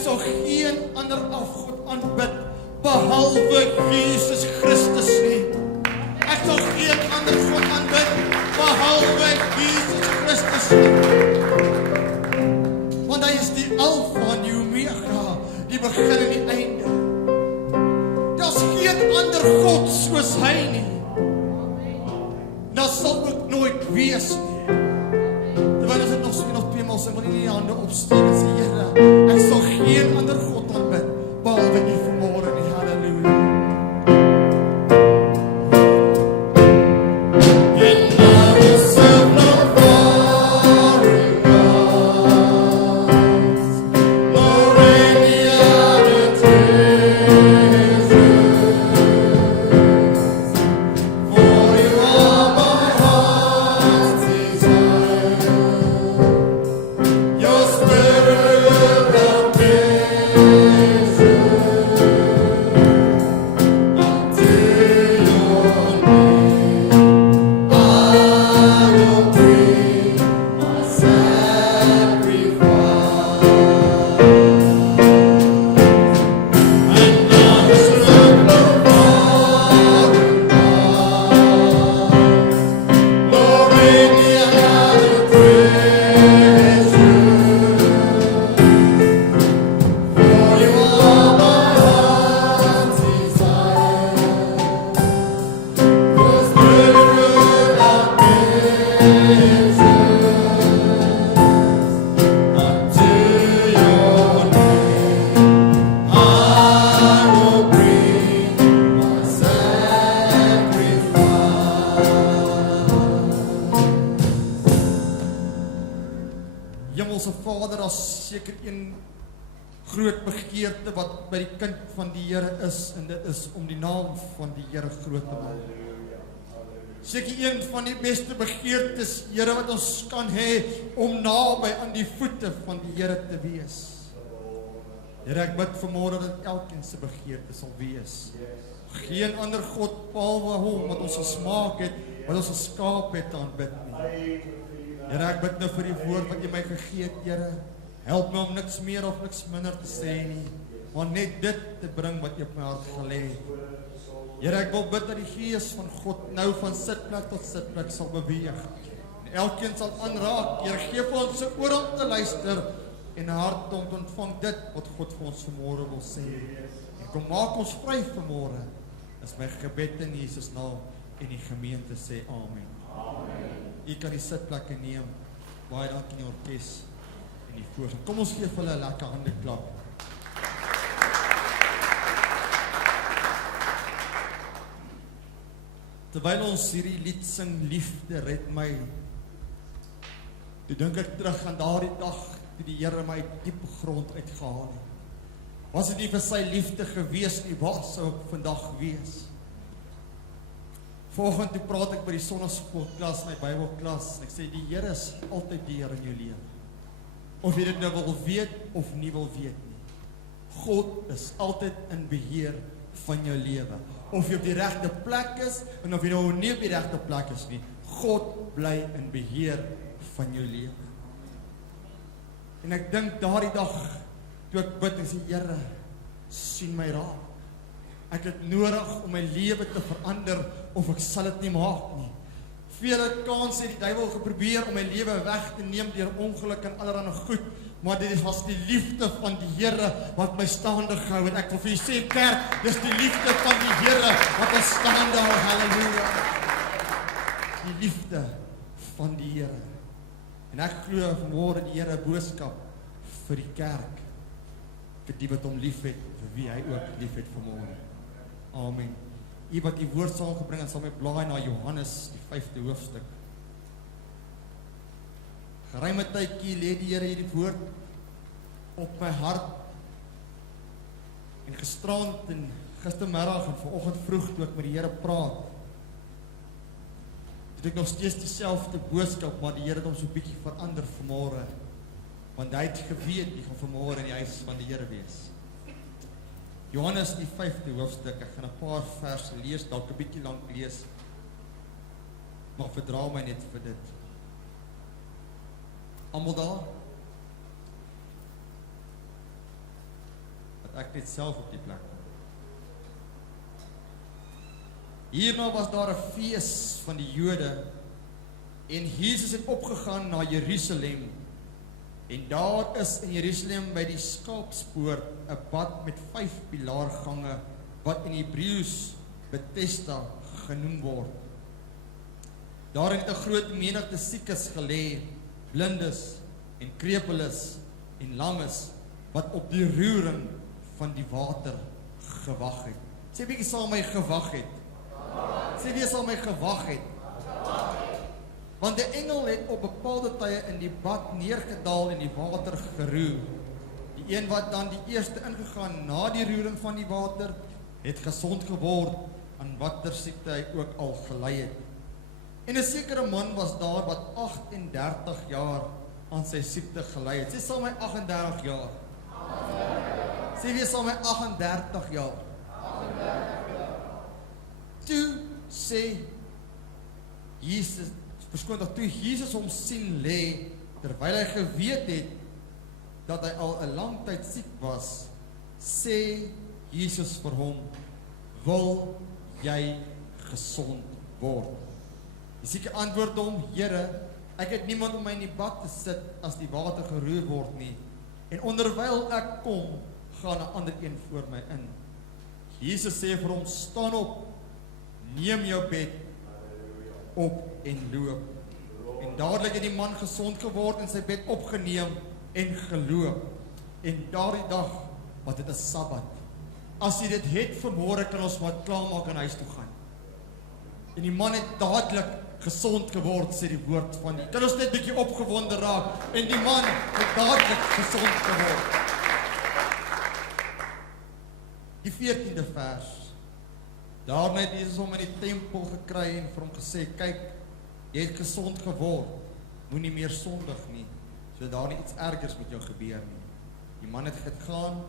sal geen ander afgod aanbid behalwe Jesus Christus nie. Ek sal geen ander God aanbid behalwe Jesus Christus nie. Want hy is die Alpha en die Omega, die begin en die einde. Daar's geen ander God soos hy nie. Dat sal ook nooit wees nie. Terwyl ons dit nog tweemaal sing, wil nie die hande opsteek en sê, Here, ek sal geen ander God aanbid behalwe U vanmôre nie. Halleluja. Wat by die kind van die Here is, en dit is om die naam van die Here groot te maak. Seker een van die beste begeertes, Here, wat ons kan hê, om naby aan die voete van die Here te wees. Here, ek bid vanmôre dat elkeen se begeerte sal wees. Geen ander God behalwe hom wat ons gesmaak het, wat ons geskaap het, aanbid nie. Here, ek bid nou vir die woord wat U my gegee het, Here. Help my om niks meer of niks minder te sê nie, maar net dit te bring wat U op my hart gelê het. Here, ek wil bid dat die Gees van God nou van sitplek tot sitplek sal beweeg. En elkeen sal aanraak. Here, gee vir ons 'n oor om te luister en 'n hart om te ontvang dit wat God vir ons vanmôre wil sê. En kom maak ons vry vanmôre. Dis my gebed in Jesus naam, en die gemeente sê amen. Amen. U kan die sitplekke neem. Baie dankie aan die orkes. Kom ons gee vir hulle 'n lekker hande klap. Terwyl ons hierdie lied sing, Liefde red my, toe dink ek terug aan daardie dag toe die Here my diep grond uitgehaal het. Was dit nie vir sy liefde gewees nie, waar sou ek vandag wees? Vanoggend toe praat ek by die sonnaskoolklas, my Bybelklas, en ek sê die Here is altyd die Here in jou lewe. Of jy dit nou wil weet of nie wil weet nie. God is altyd in beheer van jou lewe. Of jy op die regte plek is, en of jy nou nie op die regte plek is nie, God bly in beheer van jou lewe. En ek dink daardie dag, toe ek bid en sê, Here, sien my raak. Ek het nodig om my lewe te verander, of ek sal dit nie maak nie. Vele kanse het die duiwel geprobeer om my lewe weg te neem deur ongeluk en allerlei goed, maar dit was die liefde van die Here wat my staande gehou het. Ek wil vir julle sê, kerk, dis die liefde van die Here wat ons staande hou. Halleluja. Die liefde van die Here. En ek glo vanmôre die Here boodskap vir die kerk, vir die wat hom liefhet, vir wie hy ook liefhet vanmôre. Amen. U wat die woord sal gebring en sal my blaai na Johannes, die 5de hoofstuk. Geruime tydjie lê die Here hierdie woord op my hart. En gisterand en gistermiddag en vanoggend vroeg toe ek met die Here praat, het ek nog steeds dieselfde boodskap, maar die Here het hom so 'n bietjie verander vanmôre. Want hy het geweet die gaan vanmôre in die huis van die Here wees. Johannes die 5de hoofstuk, ek gaan 'n paar verse lees, dalk 'n bietjie lank lees, maar verdra my net vir dit. Almal daar? ek net self op die plek kom. Hierna was daar 'n fees van die Jode en Jesus het opgegaan na Jerusalem. En daar is in Jerusalem by die Skaapspoort 'n pad met 5 pilaargange wat in Hebreëus Bethesda genoem word. Daar het 'n groot menigte siekes gelê, blindes en krepeles en lammes wat op die roering van die water gewag het. Sê bietjie saam my gewag het. Sê wie sal my gewag het? Want die engel het op bepaalde tye in die bad neergedaal en die water geroer. Die een wat dan die eerste ingegaan na die roering van die water, het gesond geword aan watter siekte hy ook al gelei het. En 'n sekere man was daar wat 38 jaar aan sy siekte gelei het. Sê saam my 38 jaar. Sê wie sal my 38 jaar. Toe sê Jesus, toe Jesus hom sien lê, terwyl hy geweet het dat hy al 'n lang tyd siek was, sê Jesus vir hom, wil jy gesond word? Die sieke antwoord hom, Here, ek het niemand om my in die bad te sit as die water geroer word nie, en onderwyl ek kom, gaan 'n ander een voor my in. Jesus sê vir hom, staan op, neem jou bed op en loop. En dadelik het die man gesond geword en sy bed opgeneem en geloop. En daardie dag, wat dit 'n Sabbat. As jy dit het vanmôre, kan ons wat klaarmaak en huis toe gaan. En die man het dadelik gesond geword, sê die woord van die. Kan ons net bietjie opgewonde raak? En die man het dadelik gesond geword. Die 14de vers. Daarna het Jesus hom in die tempel gekry en vir hom gesê, kyk, jy het gesond geword, moenie meer sondig nie, sodat daar nie iets ergers met jou gebeur nie. Die man het gegaan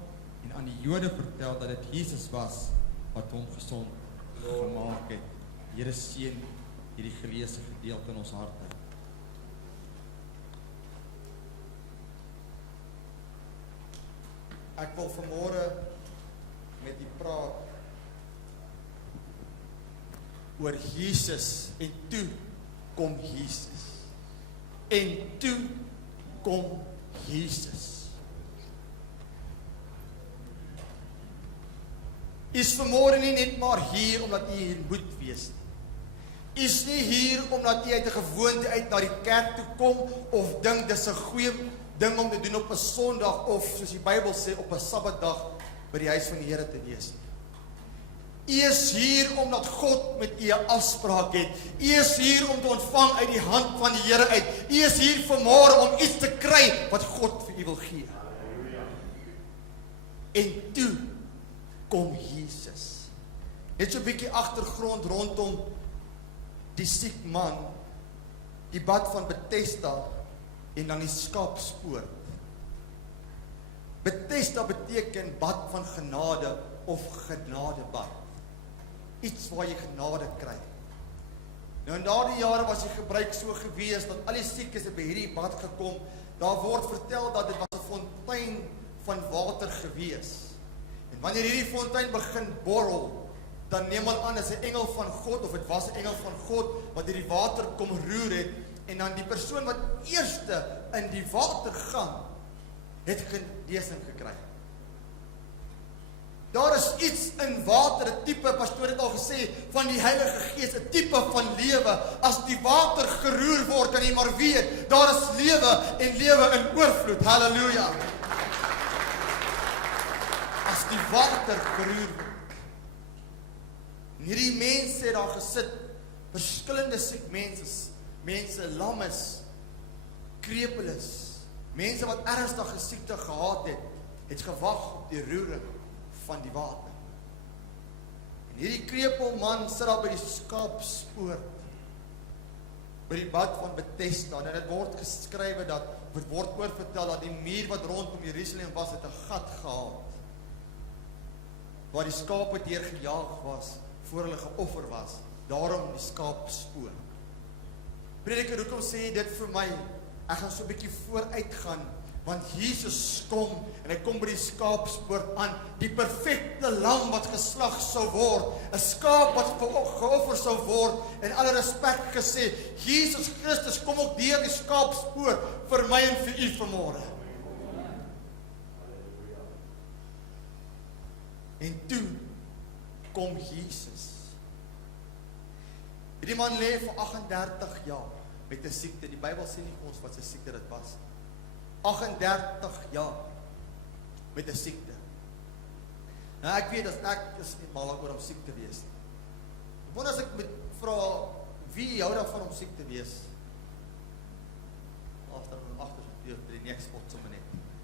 en aan die Jode vertel dat dit Jesus was wat hom gesond gemaak het. Here seën hierdie geleesde gedeelte in ons harte. Ek wil vanmôre met u praat oor Jesus en toe kom Jesus. En toe kom Jesus. Is vanmôre nie net maar hier omdat u hier moet wees nie. Is nie hier omdat u uit 'n gewoonte uit na die kerk toe kom of dink dis 'n goeie ding om te doen op 'n Sondag of soos die Bybel sê op 'n Sabbatdag by die huis van die Here te wees nie. U is hier omdat God met u 'n afspraak het. U is hier om te ontvang uit die hand van die Here uit. U is hier vanmôre om iets te kry wat God vir u wil gee. En toe kom Jesus. Net so 'n bietjie agtergrond rondom die siek man, die bad van Bethesda en dan die Skaapspoort. Bethesda beteken bad van genade of genadebad. Iets waar jy genade kry. Nou in daardie jare was die gebruik so gewees dat al die siekes het by hierdie bad gekom. Daar word vertel dat dit was 'n fontein van water gewees. En wanneer hierdie fontein begin borrel, dan neem man aan, is 'n engel van God, of dit was 'n engel van God, wat hierdie water kom roer het, en dan die persoon wat eerste in die water gaan, het genesing gekry. Daar is iets in water, 'n tipe, pastoor het al gesê, van die Heilige Gees, 'n tipe van lewe. As die water geroer word, kan jy maar weet, daar is lewe en lewe in oorvloed. Halleluja. As die water geroer word. En hierdie mense het daar gesit, verskillende siek mense, lammes, krepeles, mense wat ernstige siekte gehad het gewag op die roering van die water. En hierdie krepelman sit daar by die Skaapspoort, by die bad van Bethesda, en dit word geskrywe dat, het word oorvertel dat die muur wat rondom Jerusalem was, het 'n gat gehad, waar die skape deurgejaag was, voor hulle geoffer was, daarom die Skaapspoort. Prediker, hoekom sê jy dit vir my? Ek gaan so 'n bietjie vooruit gaan, Want Jesus kom en hy kom by die skaapspoort aan, die perfekte lam wat geslag sou word, 'n skaap wat geoffer sou word, en alle respek gesê, Jesus Christus kom ook deur die skaapspoort vir my en vir u vanmôre. En toe kom Jesus. Hierdie man lê vir 38 jaar met 'n siekte. Die Bybel sê nie vir ons wat sy siekte dit was. 38 jaar met 'n siekte. Nou ek weet as ek is nie mal oor om siek te wees nie. Ek wonder as ek met vra wie hou daarvan om siek te wees? Agter die nek spot sommer net.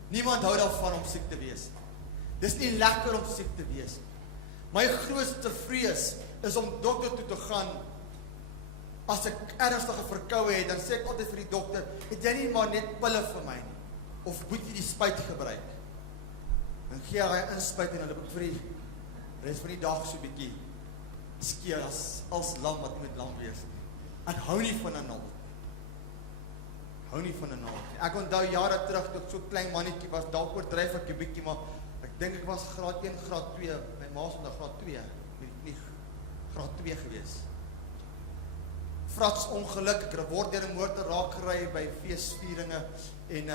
Niemand hou daarvan om siek te wees. Dis nie lekker om siek te wees. My grootste vrees is om dokter toe te gaan. As ek ernstige verkoue het, dan sê ek altyd vir die dokter, het jy nie maar net pille vir my nie? Of moet jy die spuit gebruik? Dan gee hy inspuit en dan loop ek vir die res van die dag so bietjie skeer as lam wat nie met lam wees nie. Ek hou nie van 'n naald. Hou nie van 'n naald. Ek onthou jare terug toe ek so klein mannetjie was, dalk oordryf ek 'n bietjie, maar ek dink ek was graad 1, graad 2, my ma se graad 2, nie graad 2 gewees. Frats ongeluk, ek word deur 'n motor raak gery by feesvieringe en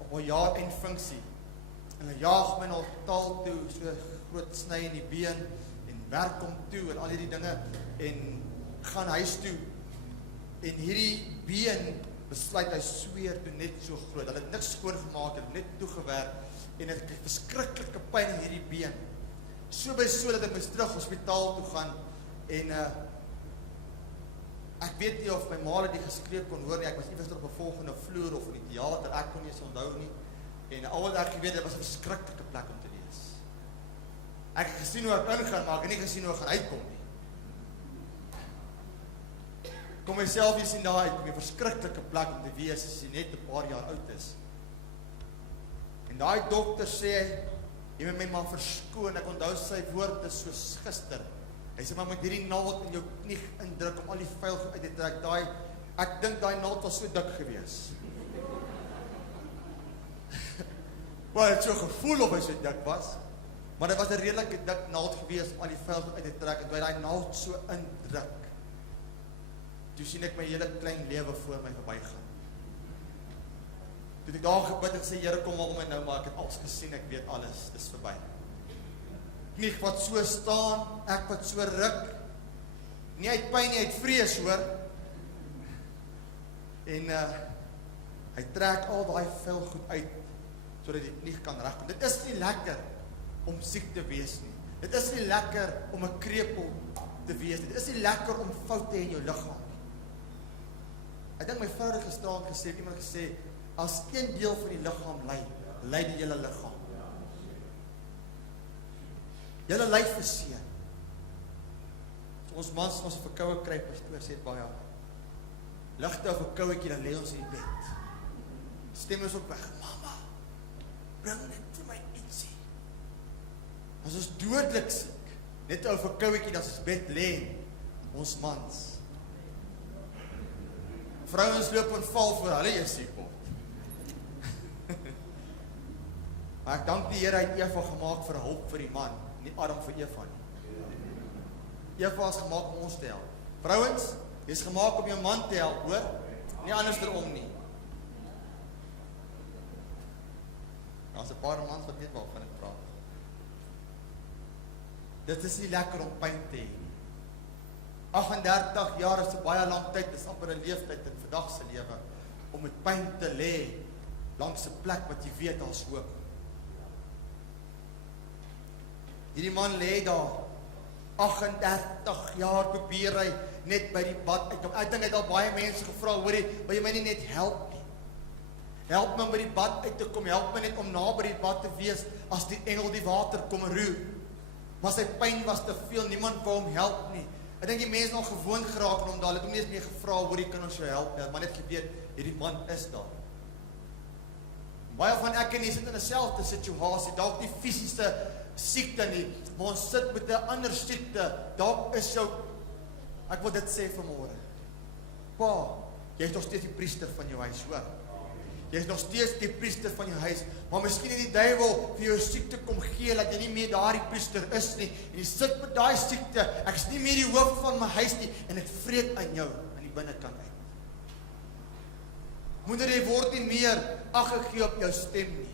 op 'n jaar en funksie. En hy jaag my na hospitaal toe, so groot sny in die been en werk hom toe en al hierdie dinge en gaan huis toe. En hierdie been besluit hy sweer toe net so groot. Hulle het niks skoon gemaak, het net toegewerk en ek het verskriklike pyn in hierdie been. So by so dat ek moes terug hospitaal toe gaan en ek weet nie of my ma dit geskreeu kon hoor nie, ek was iewers op 'n volgende vloer of in die teater, ek kon nie eens onthou nie. En al wat ek geweet het, was 'n verskriklike plek om te wees. Ek het gesien hoe ek ingaan, maar ek het nie gesien hoe ek gaan uitkom nie. Kom myself hier sien daar uit, 'n verskriklike plek om te wees as jy net 'n paar jaar oud is. En daai dokter sê, jy moet my maar verskoon, ek onthou sy woorde soos gister. Hy sê, maar met hierdie naald in jou knie indruk om al die vuil uit te trek, ek dink daai naald was so dik gewees. Maar het so gevoel of hy so dik was, maar dit was 'n redelike dik naald gewees om al die vuil uit te trek, en toe hy daai naald so indruk, toe sien ek my hele klein lewe voor my verbygaan. Toe ek daar gebid en sê, Here, kom maar om my nou, maar ek het alles gesien, ek weet alles, dis verby. Knie wat so staan, ek wat so ruk, nie uit pyn nie, uit vrees hoor. En hy trek al daai vuil goed uit, sodat die knie kan regkom. Dit is nie lekker om siek te wees nie. Dit is nie lekker om 'n krepeel te wees nie. Dit is nie lekker om foute te hê in jou liggaam nie. Ek dink my vrou het gisterand gesê, iemand gesê, as een deel van die liggaam ly die hele liggaam. Julle lyf is seer. So ons mans ons verkoue kry, pastoor sê dit baie. Ligte of 'n kouetjie, dan lê ons in die bed. Stem is op weg. Mama, bring net vir my ietsie. As ons dodelik siek, net 'n verkouetjie, dan ons bed lê, ons mans. Vrouens loop en val voor hulle jy siek word. Maar ek dank die Here, hy het Eva gemaak vir hulp vir die man, nie Adam vir Eva nie. Eva is gemaak om ons te help. Vrouens, jy is gemaak om jou man te help, hoor? Nie andersom nie. Daar's 'n paar mans wat weet waarvan ek praat. Dit is nie lekker om pyn te hê nie. 38 jaar is 'n baie lang tyd, dis amper 'n leeftyd in vandag se lewe, om met pyn te lê langs 'n plek wat jy weet daar's hoop. Hierdie man lê daar, 38 jaar probeer hy net by die bad uitkom. Ek dink hy het al baie mense gevra, hoorie, wil jy my nie net help nie? Help my om by die bad uit te kom, help my net om na by die bad te wees, as die engel die water kom roer. Maar sy pyn was te veel, niemand wou hom help nie. Ek dink die mense nog gewoon geraak aan hom daar, het hom nie eens meer gevra, hoorie, kan ons jou help? Maar net geweet, hierdie man is daar. Baie van ek en jy sit in 'n selfde situasie, dalk nie fisiese siekte nie, maar ons sit met 'n ander siekte. Dalk is jou, ek wil dit sê vanmôre, pa, jy is nog steeds die priester van jou huis, hoor. Jy is nog steeds die priester van jou huis, maar miskien het die duiwel vir jou siekte kom gee, dat jy nie meer daardie priester is nie, en jy sit met daai siekte, ek is nie meer die hoof van my huis nie, en dit vreet aan jou, aan die binnekant uit. Moeder, jy word nie meer ag gegee op jou stem nie.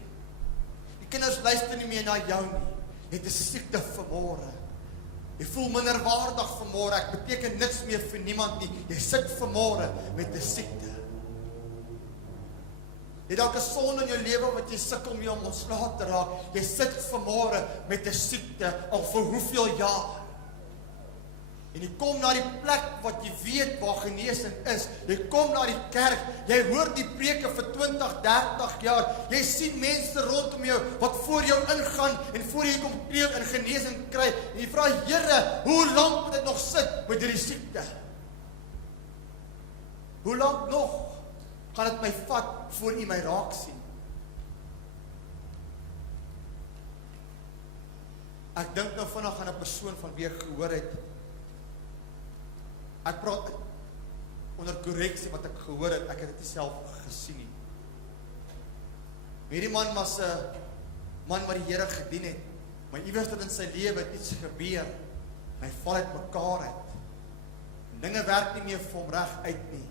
Die kinders luister nie meer na jou nie. Jy het 'n siekte vanmôre. Jy voel minderwaardig vanmôre, ek beteken niks meer vir niemand nie. Jy sit vanmôre met 'n siekte. Jy dalk 'n sonde in jou lewe wat jy sukkel mee om ontslae te raak. Jy sit vanmôre met 'n siekte al vir hoeveel jaar. En jy kom na die plek wat jy weet waar genesing is. Jy kom na die kerk, jy hoor die preke vir 20, 30 jaar. Jy sien mense rondom jou wat voor jou ingaan en voor jy kom kniel en genesing kry. En jy vra, Here, hoe lank moet ek nog sit met hierdie siekte? Hoe lank nog gaan dit my vat voor U my raak sien? Ek dink nou vinnig aan 'n persoon van wie ek gehoor het. Ek praat onder korreksie wat ek gehoor het, ek het dit nie self gesien nie. Hierdie man was 'n man wat die Here gedien het, maar iewers in sy lewe het iets gebeur, en hy val uit mekaar uit. Dinge werk nie meer vir hom reg uit nie.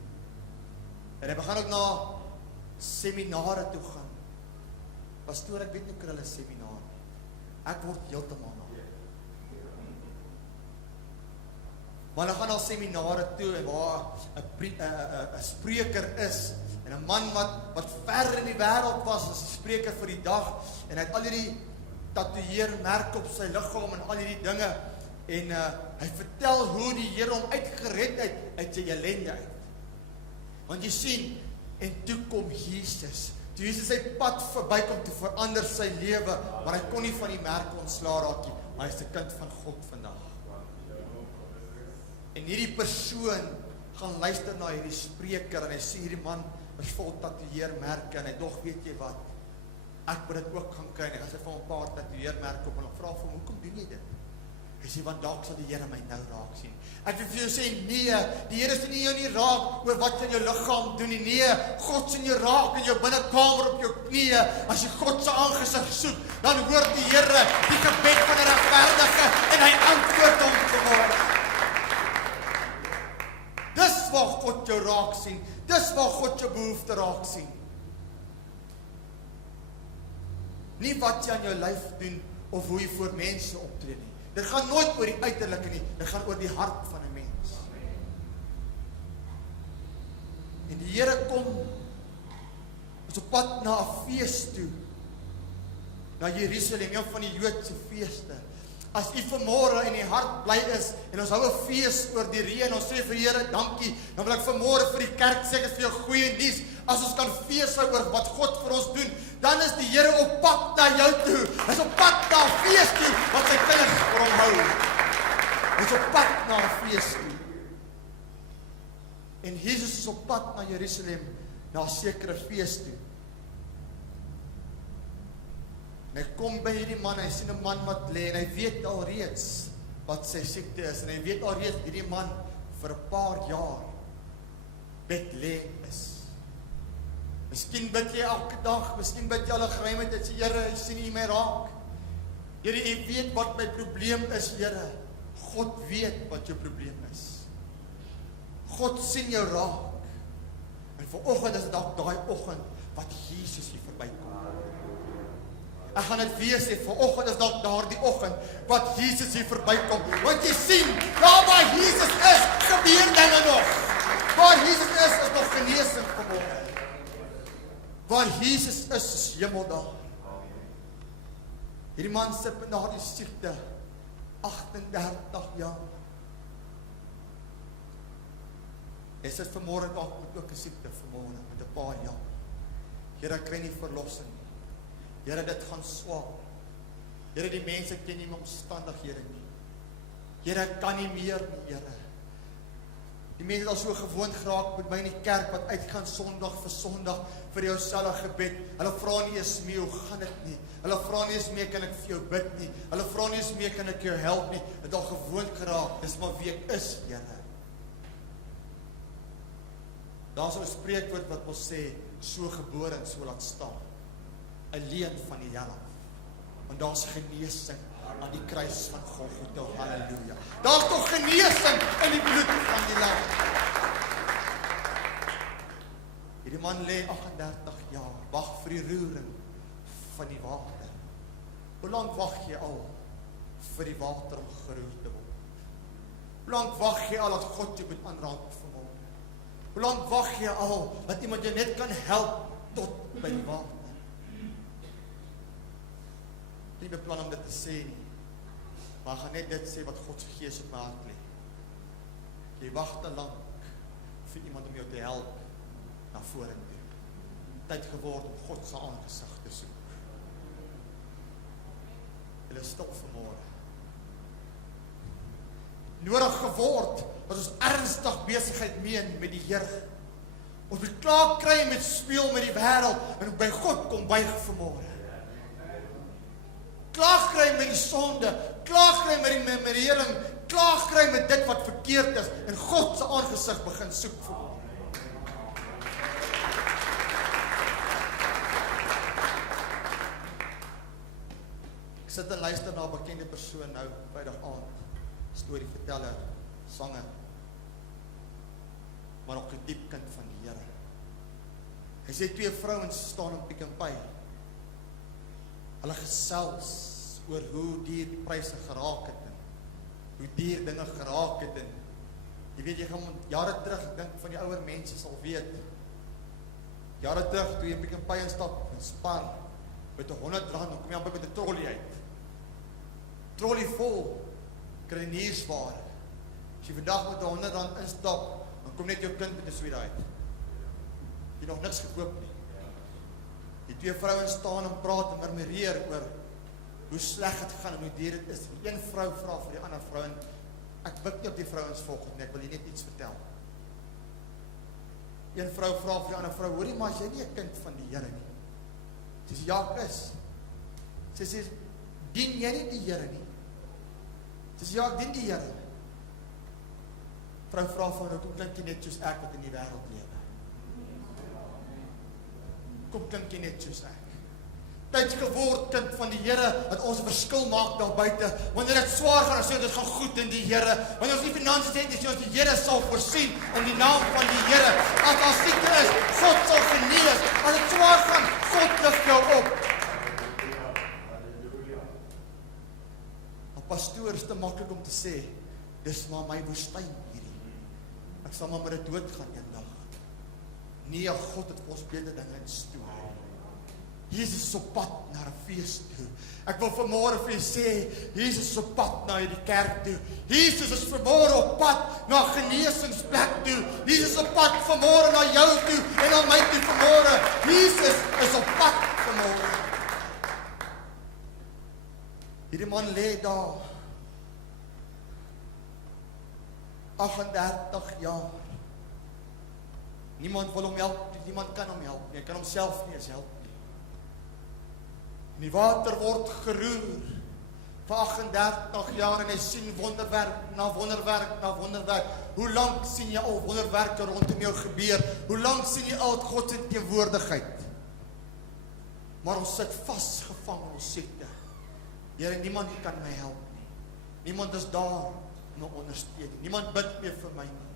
En hy begin ook na seminare toe gaan. Pastoor, ek weet nie hoe hulle seminar. Ek word heeltemal na. Maar hulle gaan al seminare toe en waar 'n spreker is en 'n man wat ver in die wêreld was as 'n spreker vir die dag en hy het al hierdie tatoeëermerke op sy liggaam en al hierdie dinge en hy vertel hoe die Here hom uitgered het uit sy ellende uit. Want jy sien, en toe kom Jesus. Toe Jesus sy pad verbykom te verander sy lewe, maar hy kon nie van die merke ontslaa raak nie, maar hy is 'n kind van God vandag. En hierdie persoon gaan luister na hierdie spreker en hy sê hierdie man is vol tatoeëermerke en hy dog, weet jy wat, ek moet dit ook gaan kry. En hy gaan sy van 'n paar tatoeëermerke op en vra vir hom, hoekom doen jy dit? Hy sê, want dalk sal die Here my nou raak sien. Ek wil vir jou sê, nee, die Here sien jou nie raak oor wat jy in jou liggaam doen nie. Nee, God sien jou raak in jou binnekamer op jou knieë. As jy God se aangesig soek, dan hoor die Here die gebed van 'n regverdige en hy antwoord hom vanmôre. Dis waar God jou raak sien. Dis waar God jou behoefte raak sien. Nie wat jy aan jou lyf doen of hoe jy voor mense optree nie. Dit gaan nooit oor die uiterlike nie, dit gaan oor die hart van 'n mens. En die Here kom is op pad na 'n fees toe, na Jerusalem, een van die Joodse feeste. As u vanmôre in die hart bly is, en ons hou 'n fees oor die reën, ons sê vir Here, dankie, dan wil ek vanmôre vir die kerk sê, ek is vir jou goeie nuus, as ons kan fees hou oor wat God vir ons doen, dan is die Here op pad na jou toe. Hy is op pad na 'n fees toe, wat sy kinders vir hom hou. Hy is op pad na 'n fees toe. En Jesus is op pad na Jerusalem, na 'n sekere fees toe. En hy kom by hierdie man, hy sien 'n man wat lê, en hy weet alreeds wat sy siekte is, en hy weet alreeds hierdie man vir 'n paar jaar bedlê is. Miskien bid jy elke dag, miskien bid jy al 'n geruime tyd, sê Here, jy sien U my raak. Here, U weet wat my probleem is, Here. God weet wat jou probleem is. God sien jou raak. En vanoggend is dit dalk daai oggend wat Jesus hier verbykom. Ek gaan dit weer sê, vanoggend is dalk daardie oggend wat Jesus hier verbykom. Want jy sien, daar waar Jesus is, gebeur dinge nog. Waar Jesus is nog genesing vanmôre. Waar Jesus is hemel daar. Hierdie man sit met daardie siekte 38 jaar. Hy sit vanmôre dalk met ook 'n siekte vanmôre met 'n paar jaar. Here, ek kry nie verlossing. Here, dit gaan swaar. Here, die mense ken nie my omstandighede nie. Here, ek kan nie meer nie, Here. Die mense het al so gewoond geraak met my in die kerk wat uitgaan Sondag vir Sondag vir jou selfe gebed. Hulle vra nie eens meer, hoe gaan dit nie? Hulle vra nie eens meer, kan ek vir jou bid nie? Hulle vra nie eens meer, kan ek jou help nie? Het al gewoond geraak, dis maar wie ek is, Here. Daar is 'n spreekwoord wat ons sê, so gebore en so laat staan. 'n leen van die hel af. Want daar's genesing aan die kruis van Golgotha. Halleluja. Daar's tog genesing in die bloed van die lam. Hierdie man lê 38 jaar, wag vir die roering van die water. Hoe lank wag jy al vir die water om geroer te word? Hoe lank wag jy al dat God jou moet aanraak vanmôre? Hoe lank wag jy al dat iemand jou net kan help tot by die water? Nie beplan om dit te sê nie, maar ek gaan net dit sê wat God se Gees op my hart lê. Jy wag te lank vir iemand om jou te help na vorentoe. Tyd geword om God se aangesig te soek. Julle is stil vanmôre. Nodig geword dat ons ernstig besigheid meen met die Here. Ons moet klaar kry met speel met die wêreld en by God kom buig vanmôre. Klaar kry met die sonde, klaar kry met die memorering, klaar kry met dit wat verkeerd is en God se aangesig begin soek vanmôre. Ek sit en luister na 'n bekende persoon nou Vrydag aand. Storieverteller, sanger, maar ook 'n diep kind van die Here. Hy sê 2 vrouens staan in Pick n Pay. Hulle gesels oor hoe duur die pryse geraak het en hoe duur dinge geraak het en jy weet, jy gaan jare terug, ek dink van die ouer mense sal weet, jare terug toe jy in Pick n Pay instap en Spar met R100, dan kom jy amper met 'n trolley uit. Trolley vol kruideniersware. As jy vandag met R100 instap, dan kom net jou kind met 'n sweet uit. Jy het nog niks gekoop nie. Die 2 vrouens staan en praat en murmureer oor hoe sleg het gaan en hoe duur dit is. Die een vrou vra vir die ander vrou en ek wik nie op die vrouens volgens nie, ek wil jy net iets vertel. Een vrou vra vir die ander vrou, hoorie maar, as jy nie 'n kind van die Here nie. Sy sê, ja, ek is. Sy sê, dien jy nie die Here nie? Sy sê, ja, ek dien die Here. Vrou vra van nou, kom klink jy net soos ek wat in die wêreld lewe. Kom klink jy net soos ek. Tyd geword, kind van die Here, dat ons 'n verskil maak daar buite. Wanneer dit swaar gaan, dan sê dit gaan goed in die Here. Wanneer ons nie finansies het, dan sê ons die Here sal voorsien in die naam van die Here. As daar siekte is, God sal genees. As dit swaar gaan, God lig jou op. Pastoor, is te maklik om te sê, dis maar my woestyn hierdie. Ek sal maar met dit doodgaan eendag. Nee, God het vir ons beter dinge in store. Jesus is op pad na 'n fees toe. Ek wil vanmôre vir julle sê, Jesus is op pad na hierdie kerk toe. Jesus is vanmôre op pad na 'n genesingsplek toe. Jesus is op pad vanmôre na jou toe en na my toe vanmôre. Jesus is op pad vanmôre. Hierdie man lê daar 38 jaar. Niemand wil hom help, niemand kan hom help nie. Hy kan homself nie eens help nie. En die water word geroer vir 38 jaar en hy sien wonderwerk na wonderwerk na wonderwerk. Hoe lank sien jy al wonderwerke rondom jou gebeur? Hoe lank sien jy al God se teenwoordigheid? Maar ons sit vasgevang in ons siekte. Here, niemand kan my help nie. Niemand is daar om my ondersteun nie. Niemand bid meer vir my nie.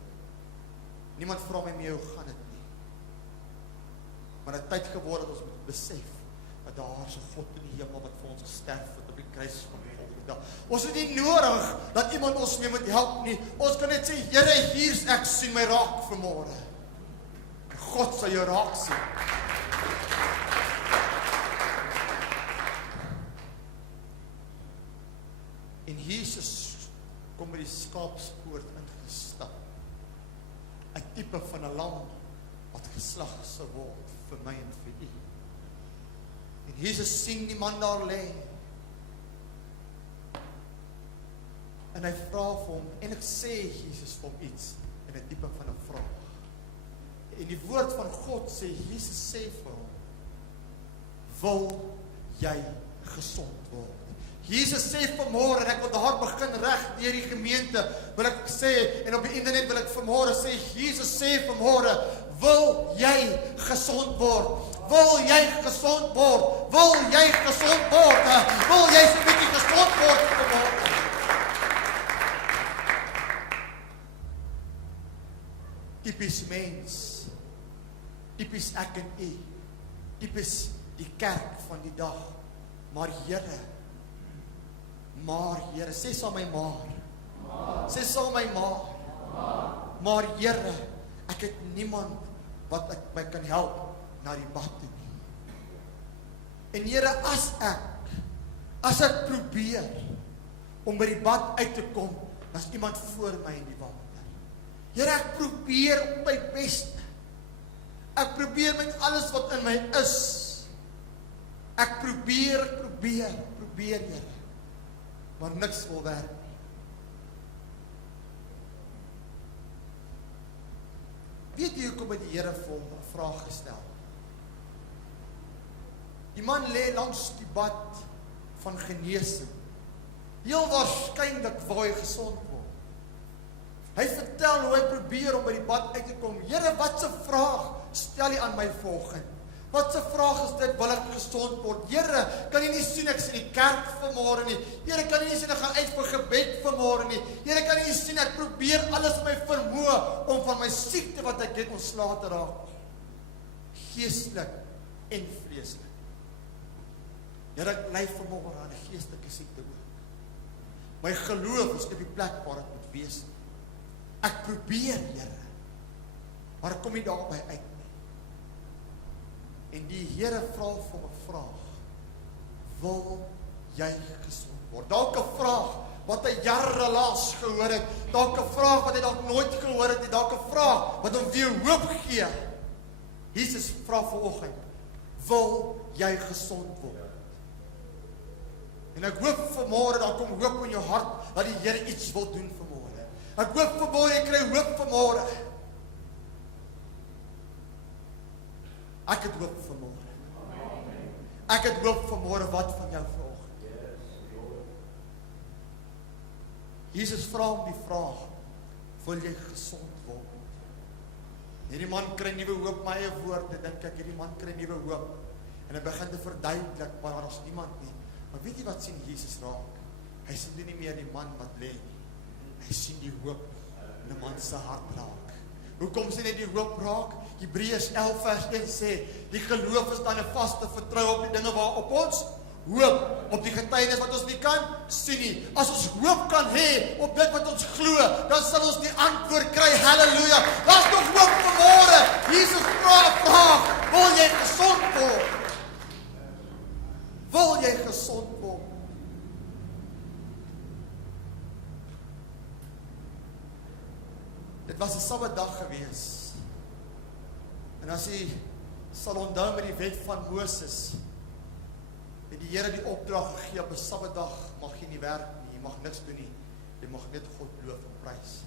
Niemand vra my meer, hoe gaan dit nie. Maar dit tyd geword dat ons moet besef dat daar is 'n God in die hemel wat vir ons gesterf het op die kruis van Golgotha. Ons het nie nodig dat iemand ons mee moet help nie. Ons kan net sê, Here, hier's ek, sien my raak vanmôre. God sal jou raak sien. En Jesus kom by die skaapspoort ingestap. 'n Tipe van 'n lam wat geslag sal word vir my en vir u. En Jesus sien die man daar lê. En hy vra vir hom, en ek sê Jesus vir hom iets in 'n tipe van 'n vraag. En die woord van God sê, Jesus sê vir hom, wil jy gesond word? Jesus sê vanmôre, en ek wil daar begin reg deur die gemeente, wil ek sê, en op die internet wil ek vanmôre sê, Jesus sê vanmôre, Wil jy gesond word? Wil jy gesond word? Wil jy gesond word? Wil jy so 'n bietjie gesond word vanmôre? Tipies mens, tipies ek en u, tipies die kerk van die dag. Maar Here, sê saam my maar. Sê saam my maar. Maar Here, ek het niemand wat ek my kan help na die bad toe nie. En Here, as ek probeer om by die bad uit te kom, dan is iemand voor my in die water. Here, ek probeer op my beste. Ek probeer met alles wat in my is. Ek probeer, Here. Maar niks wil werk nie. Weet jy hoekom het die Here vir hom 'n vraag gestel? Die man lê langs die bad van genesing. Heel waarskynlik wou hy gesond word. Hy vertel hoe hy probeer om by die bad uit te kom. Here, wat 'n vraag stel jy aan my volgende? Wat 'n vraag is dit, wil ek gesond word? Here, kan jy nie sien ek is in die kerk vanmôre nie? Here, kan jy nie sien ek gaan uit vir gebed vanmôre nie? Here, kan jy nie sien ek probeer alles in my vermoë om van my siekte wat ek het ontslae te raak? Geestelik en vleeslik. Here, ek ly vanmôre aan 'n geestelike siekte ook. My geloof is nie op die plek waar dit moet wees nie. Ek probeer, Here, maar ek kom nie daarby uit nie. En die Here vra vir my 'n vraag. Wil jy gesond word? Dalk 'n vraag wat hy jare laas gehoor het. Dalk 'n vraag wat hy dalk nooit gehoor het nie. Dalk 'n vraag wat hom weer hoop gee. Jesus vra vanoggend, wil jy gesond word? En ek hoop vanmôre dan kom hoop in jou hart dat die Here iets wil doen vanmôre. Ek hoop vanmôre jy kry hoop vanmôre. Ek het hoop vanmôre. Ek het hoop vanmôre, wat van jou vanoggend? Jesus vra hom die vraag, wil jy gesond word? Hierdie man kry nuwe hoop, my eie woorde, dink ek, hierdie man kry nuwe hoop. En hy begin te verduidelik, maar daar is niemand nie. Maar weet jy wat sien Jesus raak? Hy sien nie meer die man wat lê nie. Hy sien die hoop in 'n man se hart raak. Hoekom sien hy die hoop raak? Hebreërs 11 vers 1 sê, die geloof is dan 'n vaste vertroue op die dinge waarop ons hoop, op die getuienis wat ons nie kan sien nie. As ons hoop kan hê op dit wat ons glo, dan sal ons die antwoord kry. Halleluja. Daar's nog hoop vanmôre. Jesus vra 'n vraag, wil jy gesond word? Wil jy gesond word? Dit was 'n Sabbatdag gewees. En as jy sal onthou met die wet van Moses, het die Here die opdrag gegee op 'n Sabbatdag mag jy nie werk nie, jy mag niks doen nie. Jy mag net God loof en prys.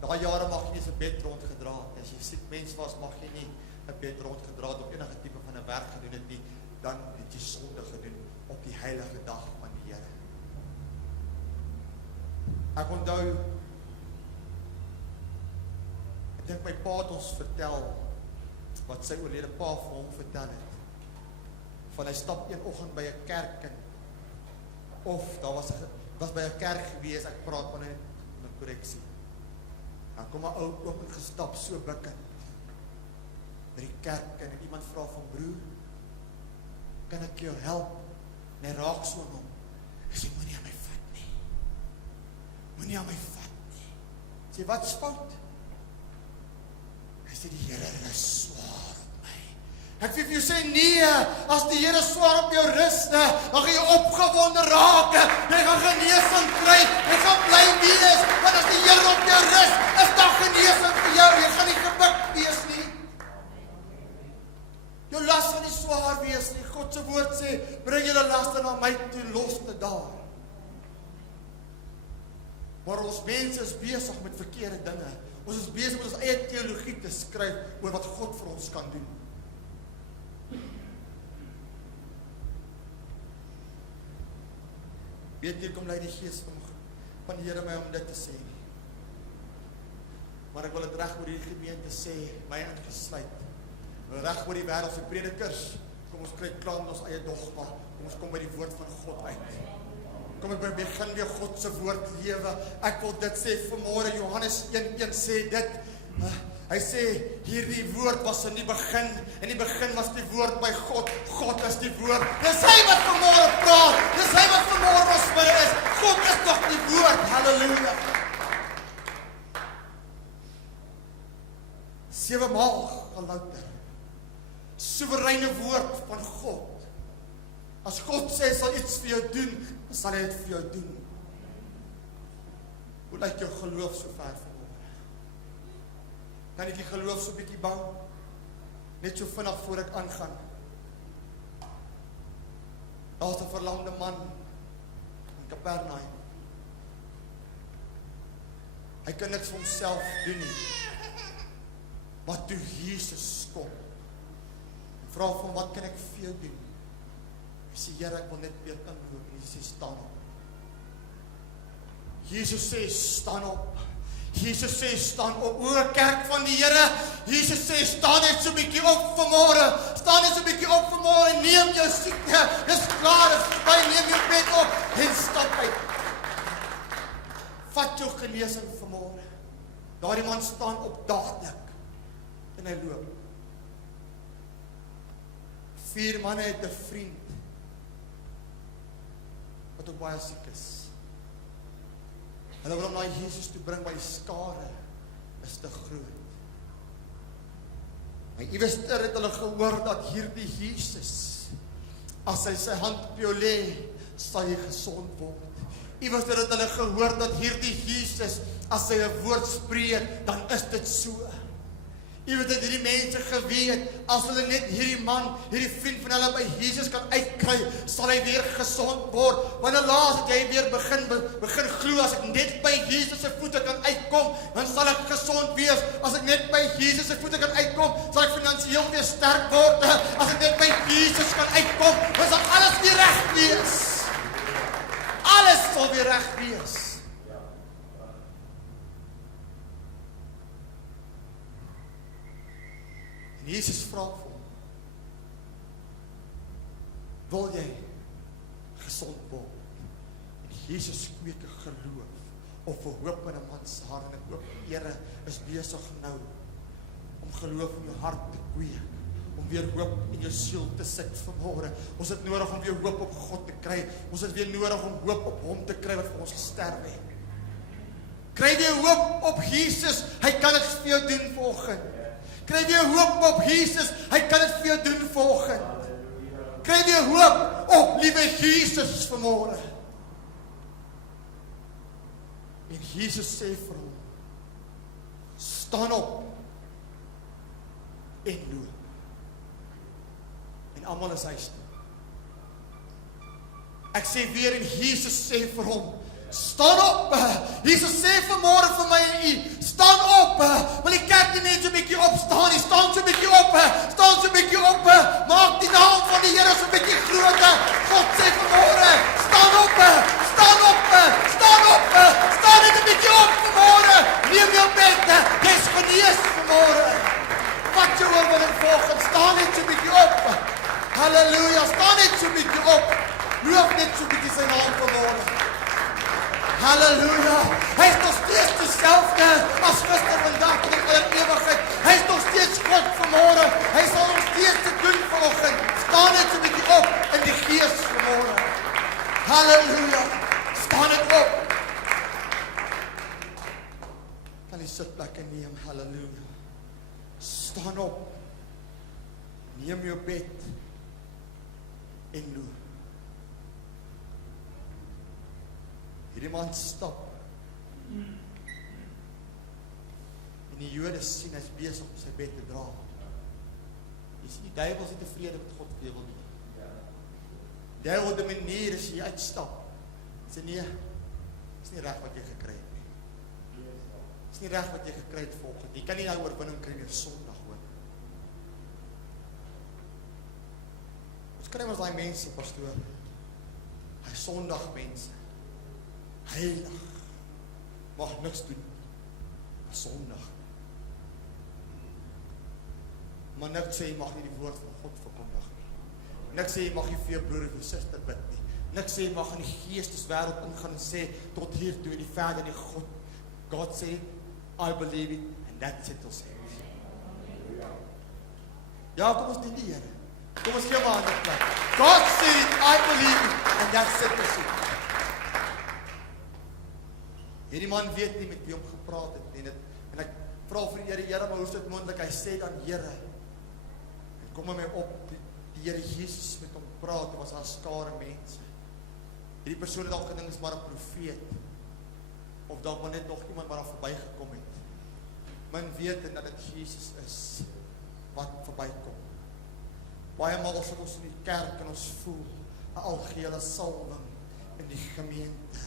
Daai jare mag jy nie 'n bed rondgedra het. As jy siek mens was, mag jy nie 'n bed rondgedra het of enige tipe van 'n werk gedoen het nie. Dan het jy sonde gedoen op die heilige dag van die Here. Ek onthou, ek dink my pa het ons vertel wat sy oorlede pa vir hom vertel het. Van hy stap een oggend by 'n kerk in, of daar was by 'n kerk gewees, ek praat van 'n korreksie. Dan kom 'n ou oop en gestap so bukkend by die kerk en iemand vra van broer, kan ek jou help? En hy raak so aan hom. Hy sê, moenie aan my vat nie. Moenie aan my vat nie. Sê, wat is fout? Hy sê, die Here rus swaar op my. Ek wil vir jou sê, nee, as die Here swaar op jou rus, dan gaan jy opgewonde raak, jy gaan genesing kry, jy gaan bly wees, want as die Here op jou rus, is daar genesing vir jou, jy gaan nie gebuk wees nie. Jou las gaan nie swaar wees nie. God se woord sê, bring julle laste na my toe, los dit daar. Maar ons mense is besig met verkeerde dinge. Ons is besig met ons eie teologie te skryf oor wat God vir ons kan doen. Weet jy, kom lei die Gees van die Here my om dit te sê. Maar ek wil dit reg oor hierdie gemeente sê, my ingesluit. Reg oor die wêreld se predikers. Kom ons kry klaar met ons eie dogma. Kom ons kom by die woord van God uit. Kom ek begin weer God se woord lewe. Ek wil dit sê vanmôre, Johannes 1:1 sê dit. Hy sê, hierdie woord was in die begin, en die begin was die woord by God. God is die woord. Dis hy wat vanmôre praat. Dis hy wat vanmôre ons binne is. God is toch die woord. Halleluja. 7 maal gelouter. Soewereine woord van God. As God sê, sal iets vir jou doen, dan sal hy dit vir jou doen. Hoe lyk jou geloof so ver vanmôre? Kan ek die geloof so bietjie bang? Net so vinnig voor ek aangaan. Daar is 'n verlamde man in Kapernaum. Hy kan niks vir homself doen nie. Maar toe Jesus kom, vra van wat kan ek vir jou doen? Hy sê, Here, ek wil net weer inloop. En Jesus sê, staan op. Jesus sê, staan op. Jesus sê, staan op. O, kerk van die Here. Jesus sê, staan net so bietjie op vanmôre. Staan net so bietjie op vanmôre. Neem jou siekte. Dis klaar, dis verby. Neem jou bed op en stap uit. Vat jou genesing vanmôre. Daardie man staan op dadelik. En hy loop. 4 manne het 'n vriend wat ook baie siek is. Hulle wil hom na Jesus toe bring, maar die skare is te groot. Maar iewers het hulle gehoor dat hierdie Jesus, as hy sy hand op jou lê, sal jy gesond word. Iewers het hulle gehoor dat hierdie Jesus, as hy 'n woord spreek, dan is dit so. Iewers het hierdie mense geweet, as hulle net hierdie man, hierdie vriend van hulle by Jesus kan uitkry, sal hy weer gesond word. Wanneer laas het jy weer begin glo, as ek net by Jesus se voete kan uitkom, dan sal ek gesond wees. As ek net by Jesus se voete kan uitkom, sal ek finansiëel weer sterk word. As ek net by Jesus kan uitkom, dan sal alles weer reg wees. Alles sal weer reg wees. Jesus vra vir hom, wil jy gesond word? En Jesus kweek 'n geloof of 'n hoop in 'n man se hart. En ek hoop die Here is besig nou om geloof in jou hart te kweek, om weer hoop in jou siel te sit vanmôre. Ons het nodig om weer hoop op God te kry. Ons het weer nodig om hoop op hom te kry wat vir ons gesterf het. Kry weer hoop op Jesus. Hy kan dit vir jou doen vanoggend. Kry weer hoop op Jesus, hy kan dit vir jou doen vanoggend. Kry weer hoop op liewe Jesus vanmôre. En Jesus sê vir hom, staan op en loop. En almal is huis toe. Ek sê weer en Jesus sê vir hom, staan op. Jesus sê vanmôre vir my en u, staan op. Wil die kerk nie net so 'n bietjie opstaan nie, staan so 'n bietjie op. Staan so 'n bietjie op. Maak die naam van die Here so 'n bietjie groter. God sê vanmôre, staan op. Staan op. Staan op. Staan net 'n bietjie op vanmôre. Neem jou bed. Jy's genees vanmôre. Wat jou oorwinning volgens, staan net so 'n bietjie op. Halleluja, staan net so 'n bietjie op. Loop net so 'n bietjie sy naam vanmôre. Halleluja. Hy is nog steeds dieselfde as gister, vandag en in alle ewigheid. Hy is nog steeds God vanmôre. Hy sal nog steeds te doen vanoggend. Staan net so 'n bietjie op in die gees vanmôre. Halleluja. Staan net op. Kan jy sitplekke neem? Halleluja. Staan op. Neem jou bed en loop. Hierdie man stap. En die Jode sien hy's besig om sy bed te dra. Jy sien, die duiwel is nie tevrede met God wil nie. Die duiwel het 'n manier as jy uitstap. Sê nee, is nie reg wat jy gekry het nie. Is nie reg wat jy gekry het volgens. Jy kan nie nou oorwinning kry weer Sondag hoor. Ons kry ons daai mense, pastoor. Hy Sondag mense. Heilig. Mag niks doen. Sondag. Maar niks sê jy mag nie die woord van God verkondig nie. Niks sê jy mag nie vir jou broer of jou suster bid nie. Niks sê jy mag in die geesteswêreld ingaan en sê tot hier toe en die verder nie God sê I believe it and that settles it. Ja, kom ons dien die Here. Kom ons gee hom 'n hande klap. God sê I believe it and that settles it. Hierdie man weet nie met wie hom gepraat het nie. En ek vra vir die Here, maar hoe is dit moontlik? Hy sê dan Here. En kom my op die Here Jesus met hom praat, was daar 'n skare mense. Hierdie persoon het dalk gedink is maar 'n profeet. Of dalk maar net nog iemand wat daar verbygekom het. Men weet dat dit Jesus is wat verbykom. Baie maal sit ons in die kerk en ons voel 'n algehele salwing in die gemeente.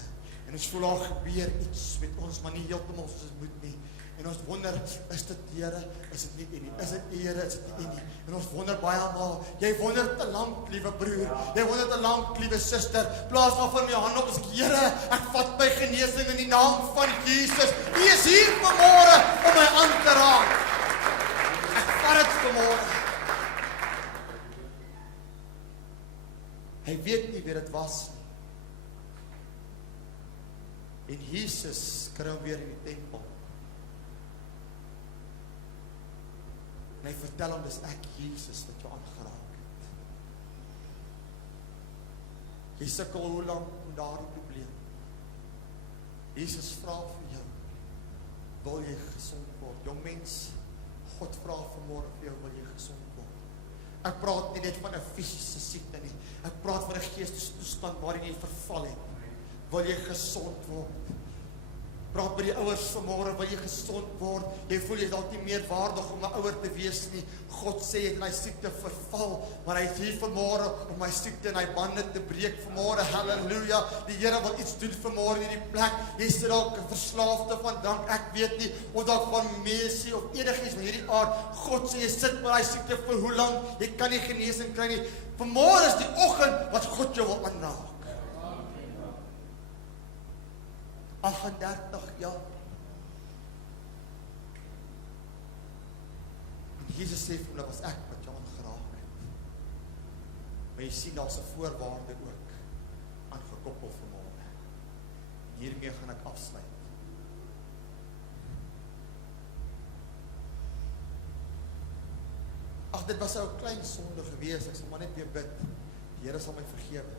En ons voel daar gebeur iets met ons, maar nie heeltemal soos dit moet nie. En ons wonder, is dit Here, is dit nie U nie? Is dit Here, is dit nie U nie? En ons wonder baie maal, jy wonder te lank, liewe broer, jy wonder te lank, liewe suster, plaas daarvan jou hand op, as ek, Here, ek vat my genesing in die naam van Jesus. U is hier vanmôre om my aan te raak. Ek vat dit vanmôre. Hy weet nie wie dit was nie. En Jesus kry hom weer in die tempel. En hy vertel hom, dis ek Jesus wat jou aangeraak het. Jy sukkel hoe lank om daardie probleem. Jesus vra vir jou, wil jy gesond word? Jong mens, God vra vanmôre vir jou, wil jy gesond word? Ek praat nie net van 'n fisiese siekte nie. Ek praat van 'n geestestoestand waarin jy verval het. Wil jy gesond word? Praat by die ouers vanmôre, wil jy gesond word? Jy voel jy is dalk nie meer waardig om 'n ouer te wees nie. God sê jy het in hy siekte verval, maar hy is hier vanmôre om my siekte en hy bande te breek vanmôre. Halleluja. Die Here wil iets doen vanmôre in hierdie plek. Jy is dalk 'n verslaafde van drank, ek weet nie, of dalk van mesie of enigiets van hierdie aard. God sê jy sit met hy siekte vir hoe lank? Jy kan nie genesing kry nie. Vanmôre is die oggend wat God jou wil aanraak. 38 jaar. En Jesus sê vir hom, dat was ek wat jou aangeraak het. Maar jy sien, daar's 'n voorwaarde ook aangekoppel vanmôre. En hiermee gaan ek afsluit. Ag, dit was 'n klein sonde gewees, ek sal maar net weer bid. Die Here sal my vergewe.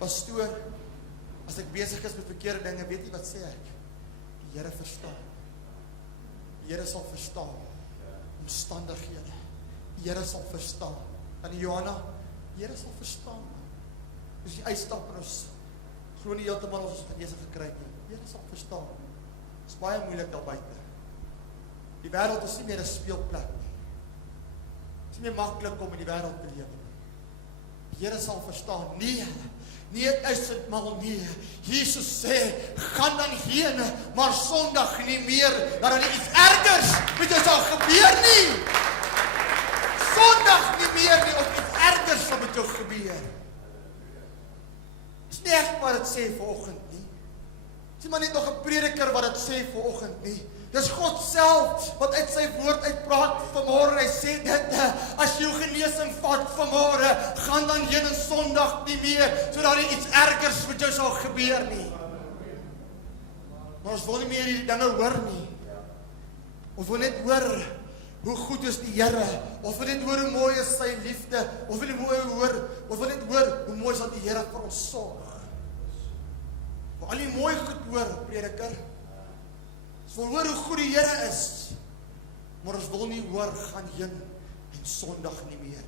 Pastoor, as ek besig is met verkeerde dinge, weet jy wat sê ek? Die Here verstaan. Die Here sal verstaan. Omstandighede. Die Here sal verstaan. En Johanna, die Here sal verstaan. Dus die uitstap en ons glo nie heeltemal ons genesing gekry nie. Die Here sal verstaan. Dit is baie moeilik daar buite. Die wêreld is nie meer 'n speelplek nie. Dit is nie meer maklik om in die wêreld te lewe. Die Here sal verstaan. Nee, is dit mal nee. Jesus sê, gaan dan heen, maar Sondag nie meer, dat er nie iets ergers met jou sal gebeur nie. Sondag nie meer nie, of iets ergers sal met jou gebeur. Dis nie echt wat het sê vanoggend nie. Dis maar net nog 'n prediker wat het sê vanoggend nie. Dis God self wat uit sy woord uitpraat vanmôre. Hy sê dit, as jy jou genesing vat vanmôre, gaan dan heen en Sondag nie meer, sodat er iets ergers met jou sal gebeur nie. Maar ons wil nie meer hierdie dinge hoor nie. Ons wil net hoor hoe goed is die Here. Ons wil net hoor hoe mooi is sy liefde. Ons wil net hoor hoe mooi sal die Here vir ons sorg. Wil al die mooi goed hoor, prediker. Ons wil hoor hoe goed die Here is, maar ons wil nie hoor, gaan heen en Sondag nie meer.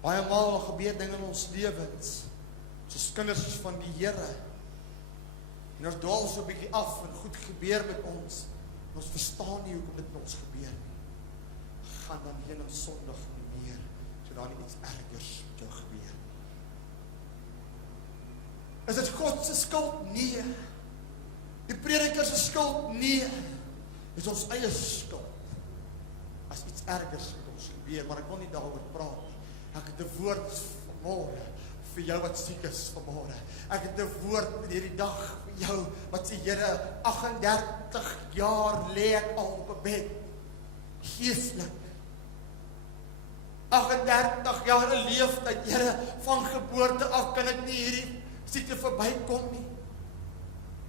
Baie maal gebeur dinge in ons lewens, soos kinders van die Here, en ons dwaal so 'n bietjie af, en goed gebeur met ons, en ons verstaan nie hoekom dit met ons gebeur nie. Gaan dan heen en Sondag nie meer, sodat nie iets ergers met jou gebeur. Is dit God se skuld? Nee. Die prediker se skuld? Nee. Is ons eie skuld. As iets ergers met ons gebeur, maar ek wil nie daaroor praat nie. Ek het 'n woord vanmôre vir jou wat siek is vanmôre. Ek het 'n woord in hierdie dag vir jou wat sê Here, 38 jaar lê ek al op 'n bed. Geestelik. 38 jaar 'n leeftyd, Here, van geboorte af kan ek nie hierdie siekte verbykom nie.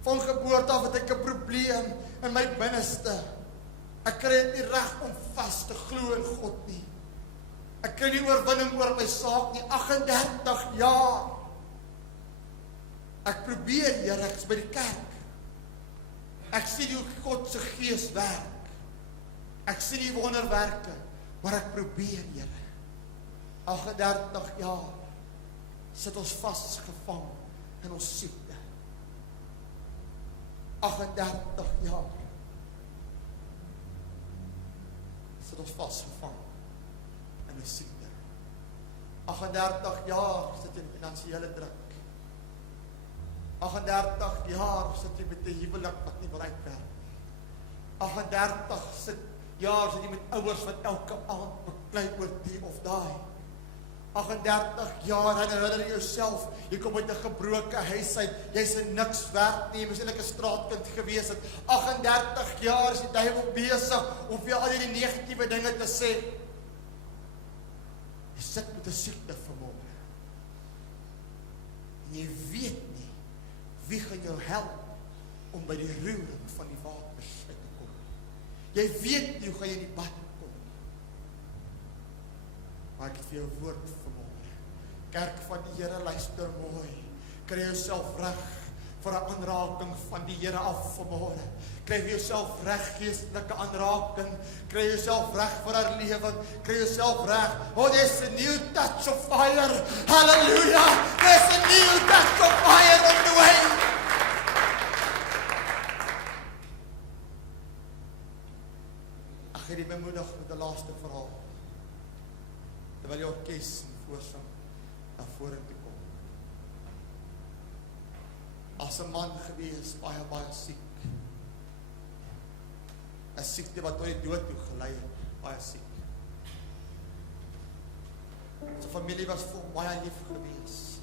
Van geboorte af het ek 'n probleem in my binneste. Ek kry dit nie reg om vas te glo in God nie. Ek kry nie oorwinning oor my saak nie. 38 jaar. Ek probeer, Here, ek is by die kerk. Ek sien hoe God se gees werk. Ek sien die wonderwerke, maar ek probeer, Here. 38 jaar sit ons vasgevang in ons siekte. 38 jaar sit ons vasgevang in 'n siekte. 38 jaar sit jy in finansiële druk. 38 jaar sit jy met 'n huwelik wat nie wil uitwerk. 38 jaar sit jy met ouers wat elke aand beklei oor die of daai. 38 jaar herinner jy jouself, jy kom uit 'n gebroke huis uit, jy's niks werd nie, jy moes eintlik 'n straatkind gewees het. 38 jaar is die duiwel besig om vir jou al die negatiewe dinge te sê. Jy sit met 'n siekte vanmôre. En jy weet nie wie gaan jou help om by die roering van die waters uit te kom. Jy weet nie hoe gaan jy in die bad kom. Maar ek het vir jou woord vanmôre. Kerk van die Here, luister mooi. Kry jouself reg vir 'n aanraking van die Here af vanmôre. Kry jouself reg geestelike aanraking. Kry jouself reg vir haar lewe. Kry jouself reg. Oh, there's a new touch of fire. Hallelujah. There's a new touch of fire on the way. Ek het dit bemoedig met 'n laaste verhaal. Terwyl die orkes voorsang na vorentoe kom. As 'n man gewees, baie siek. 'n Siekte wat tot die dood toe gelei het, baie siek. Sy familie was vir hom baie lief gewees.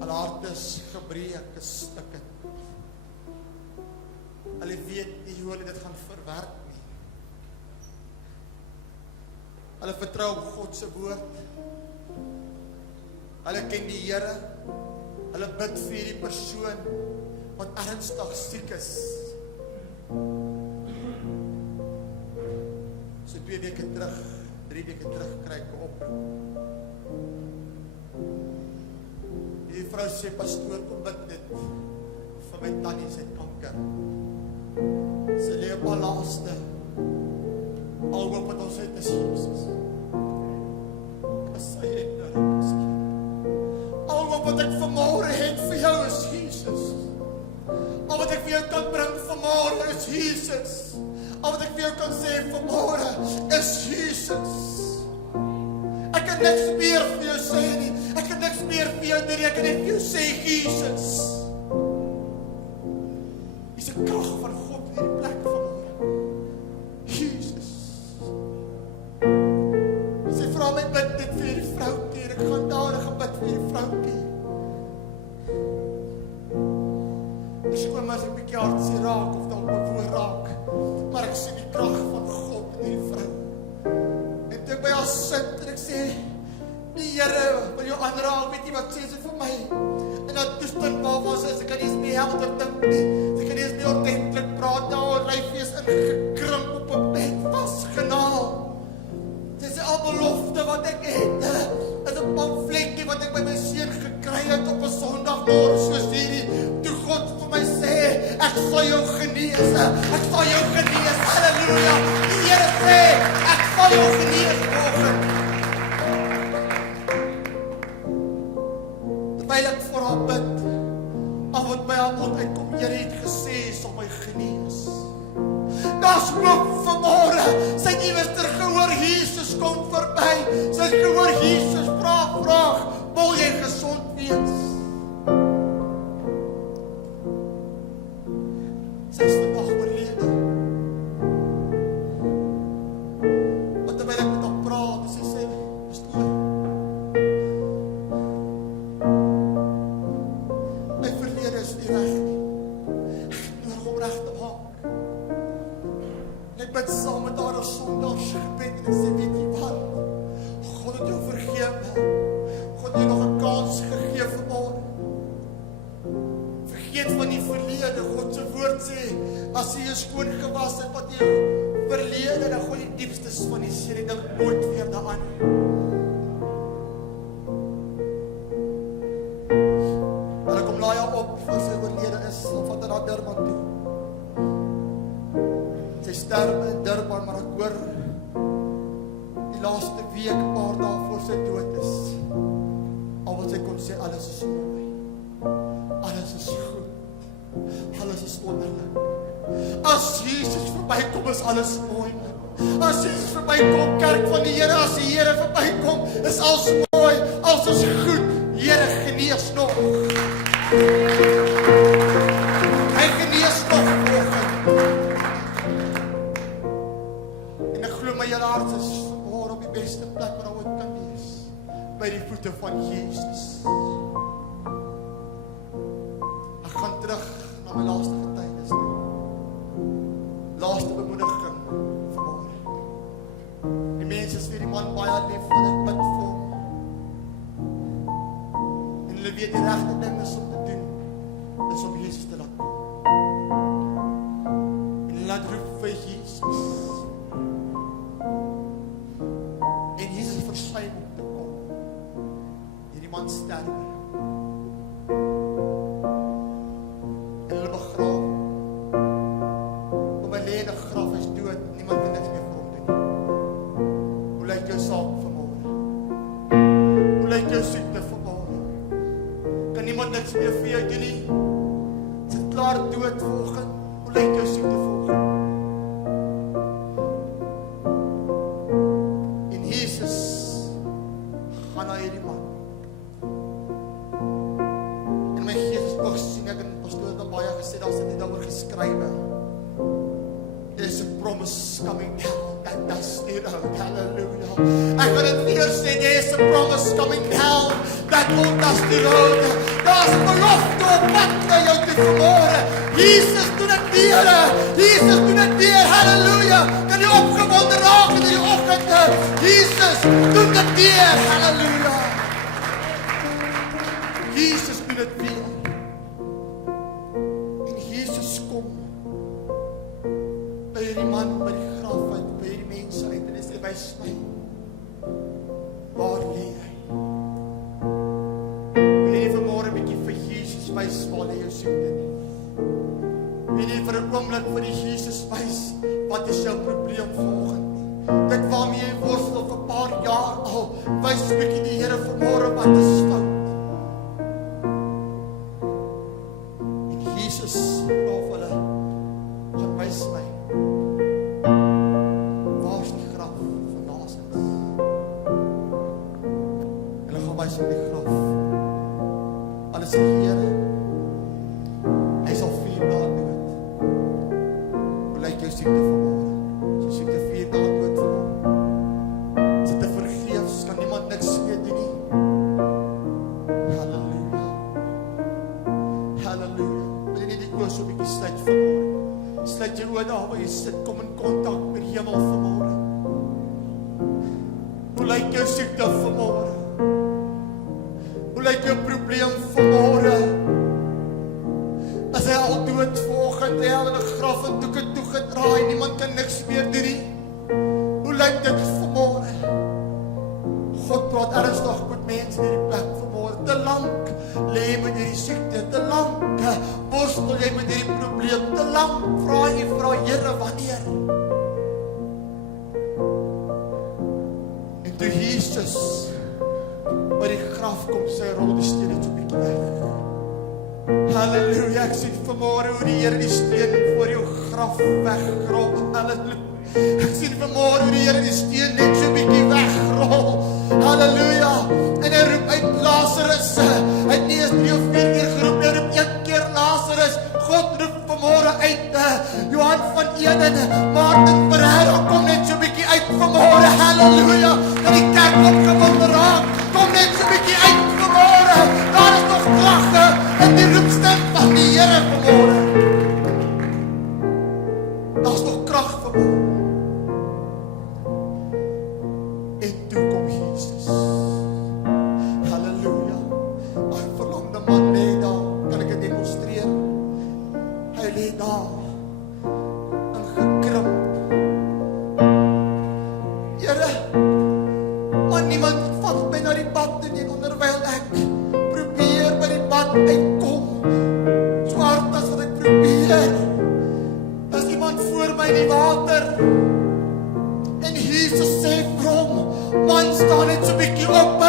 Hulle hart is gebreek, is stikkend. Hulle weet nie hoe hulle dit gaan verwerk nie. Hulle vertrou op God se woord. Hulle ken die Here. Hulle bid vir die persoon wat ernstig siek is. So 2 weke terug, 3 weke terug kry ek 'n oproep. Die vrou sê, pastoor, kom bid net vir my tannie, sy het kanker. Sy lê op haar laaste. Al hoop wat ons het is Jesus. As hy het nou miskien. Al hoop wat ek vanmôre het vir jou is Jesus. Al wat ek vir jou kan bring vanmôre is Jesus. Al wat ek vir jou kan sê vanmôre is Jesus. Ek kan niks meer vir jou sê nie. Ek kan niks meer vir jou doen nie. Ek kan net vir jou sê Jesus. Dis 'n krag van God in hierdie plek vanmôre. Jesus. Sy vra my bid net vir die vroukie. Ek gaan daar gebid vir die vroukie. Ek kom as ek 'n bietjie hartseer raak of dalk bewoor raak. Maar ek sien die krag van God in hierdie vrou. En toe ek by haar sit en ek sê, die Here wil jou aanraak, weet jy wat sê sy vir my? En dat toestand waar sy is, ek kan nie eens meer helder dink nie. Sy kan nie eens meer ordentlik praat, haar lyfie is ingekrimp op 'n bed vasgenaal. Sy sê al belofte wat ek het, is 'n pamfletjie wat ek by my seun gekry het op 'n Sondagmôre soos hierdie. Toe God vir my sê, ek sal jou genees. Ek sal jou genees. Halleluja. Die Here sê, ek sal jou genees vanoggend. Terwyl ek vir haar bid, al wat by haar mond uitkom, Here het gesê, sal my genees. Daar's hoop vanmôre. Sy iewers ter gehoor Jesus kom verby. Sy gehoor Jesus vraag, wil jy gesond wees? Sy is vandag oorlede. Want terwyl ek met haar praat, sy sê, pastoor, weet, God se woord sê, as jy jou skoon gewas het wat jy verlede, dan gooi die diepstes van die seer, jy dink nooit weer daaraan. En ek kom laai op, voor sy oorlede is, of wat hy na Durban toe. Sy sterwe in Durban, maar ek hoor, die laaste week, paar dae voor sy dood is, al wat sy kon sê, alles is mooi, alles is goed, alles is wonderlik. As Jesus verbykom, is alles mooi, man. As Jesus verbykom, kerk van die Here, as die Here verbykom, is alles mooi, alles is goed. Here genees nog. Hy genees nog vanoggend. En ek glo my hele hart is vanmôre op die beste plek waar ooit kan wees, by die voete van Jesus. Ek gaan terug na my laaste getuienis toe. Laaste bemoediging vanmôre. Die mense is vir die man baie lief, want ek bid vir hom. En hulle weet die regte ding is om te doen, is om Jesus te laat kom. En laat roep vir Jesus. En Jesus versuim om te kom. Hierdie man sterwe. En hulle begrawe. Op 'n lede graf is dood, niemand kan niks meer vir hom doen. Hoe lyk jou saak vanmôre? Hoe lyk jou siekte vanmôre? Kan niemand niks meer vir jou doen nie? Is dit klaar dood vanoggend? Hoe lyk jou siekte vanoggend? En Jesus gaan na hierdie man. En my gees is ook sien ek en pastoor het baie gesê, daar sit dit daaroor geskrywe. There's a promise coming down that dusty road. Hallelujah. Ek wil dit weer sê, there's a promise coming down that old dusty road. Daar's 'n belofte op pad na jou toe vanmôre. Jesus doen dit weer. Jesus doen dit weer. Hallelujah. Kan jy opgewonde raak in die oggend? Jesus doen dit weer. Hallelujah. Jesus doen dit weer. En Jesus kom by hierdie man, by die graf uit, by hierdie mense uit, en hy sê, wys my, waar lê hy? Wil jy vanmôre 'n bietjie vir Jesus wys, waar lê jou siekte nie? Wil jy vir 'n oomblik vir die Jesus wys, wat is jou probleem vanoggend nie? Dit waarmee jy worstel vir 'n paar jaar al, wys 'n bietjie die Here vanmôre, wat is fout? En Jesus vra vir hulle, gaan wys my, waar's die graf van Lazarus? Hulle gaan wys op die graf. Alles sê, Here, hy is al 4 dae dood. Hoe lyk jou siekte vanmôre? Is jou siekte 4 dae dood vanmôre? Is dit te vergeefs? Kan niemand niks meer doen nie? Halleluja. Halleluja. Wil jy nie die oë so 'n bietjie sluit vanmôre? Sluit jou oë daar waar jy sit, kom in kontak met die hemel vanmôre. Hoe lyk jou siekte vanmôre? Hoe lyk jou probleem vanmôre? As hy al dood vanoggend, hy al in 'n graf en doeke toegedraai, niemand kan niks meer doen nie. Hoe lyk dit vanmôre? God praat ernstig met mense in hierdie plek vanmôre. Te lank lê jy met hierdie siekte, te lank worstel jy met hierdie probleem, te lank vra jy, Here, wanneer? En toe Jesus by die graf kom, sy rol die steen net so 'n bietjie weg. Halleluja, ek sien vanmôre hoe die Here die steen voor jou graf wegrol. Halleluja. Ek sien vanmôre hoe die Here die steen net so 'n bietjie wegrol. Halleluja. En hy roep uit, Lazarus. Hy het nie eens 3 of 4 keer geroep, hy roep 1 keer, Lazarus. God roep vanmôre uit, Johan van Eden, Martin Ferreira, kom net so 'n bietjie uit vanmôre. Halleluja. Dat die kerk opgewonde raak. Kom net so 'n bietjie uit vanmôre. Daar is nog krag in die roepstem van die Here vanmôre. Daar's nog krag vanmôre. En toe kom Jesus. Halleluja. Hy verlang die man lê niemand vat my na die pad toe nie, onderwyl ek probeer by die pad uitkom. So hard as wat ek probeer, is iemand voor my in die water. En Jesus sê vir hom, man, staan net so bietjie op,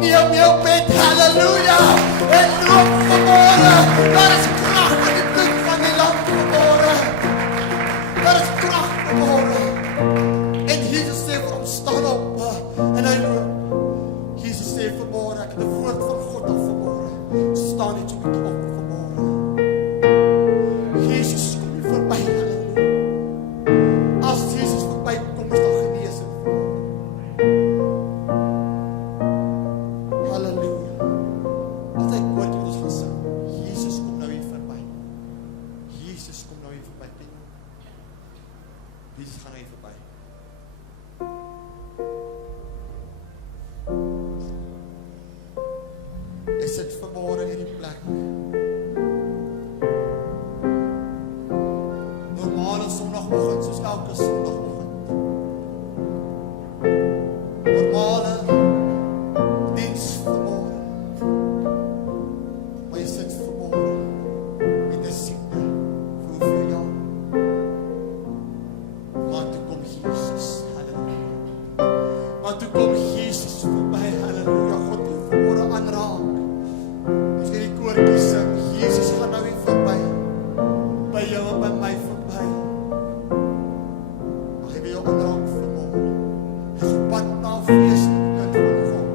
neem jou bed, halleluja, en loop vanmôre. Daar is krag in die bloed van die lam vanmôre. Daar is krag vanmôre. En Jesus sê vir hom, staan op, en hy loop. Jesus sê vanmôre, ek het 'n woord van God af vanmôre. Staan net so bietjie op vanmôre. Jesus kom nie verby, halleluja. As Jesus verby kom, is daar genesing. Halleluja. Altyd hoor jy ons gaan sing. Jesus kom nou hier verby. Jesus kom nou hier verby. Ken jy? Jesus gaan nou hier verby. Jy sit vanmôre in hierdie plek. Normale Sondagoggend, soos elke Sondagoggend. Normale diens vanmôre. Maar jy sit vanmôre met 'n siekte vir hoeveel jaar? Maar toe kom Jesus, halleluja. Maar toe kom Jesus verby, halleluja. God wil vanmôre aanraak. As jy die koortjie sing, Jesus gaan nou hier verby. By jou en by my verby. Mag hy by jou aanraak vanmôre. Hy is op pad na fees, kind van God.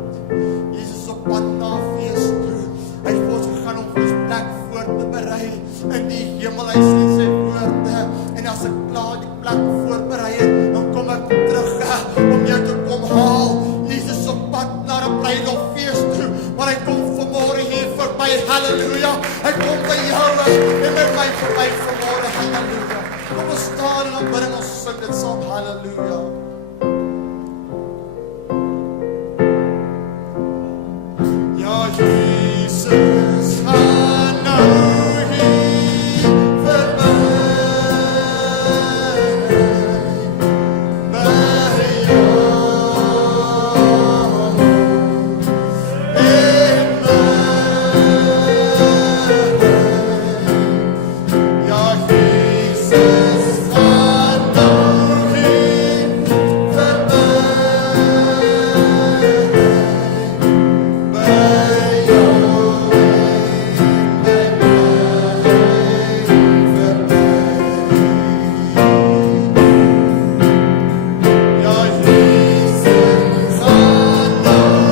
Jesus is op pad na fees toe. Hy het vir ons gegaan om vir ons plek voor te berei in die hemel. Hy sê sy woorde. En as ek klaar die plek voorberei het, dan kom ek terug om jou te kom haal. Jesus is op pad na 'n bruilofsfees toe, maar hy kom vanmôre hier verby, halleluja. Hy kom by jou en by my verby vanmôre, halleluja. Kom ons staan en dan bring ons sing dit saam, halleluja. Ja, Jesus gaan nou hier verby. By jou en my. Ja, Jesus gaan nou hier verby. By jou en my verby. Ja, Jesus gaan nou hier nodig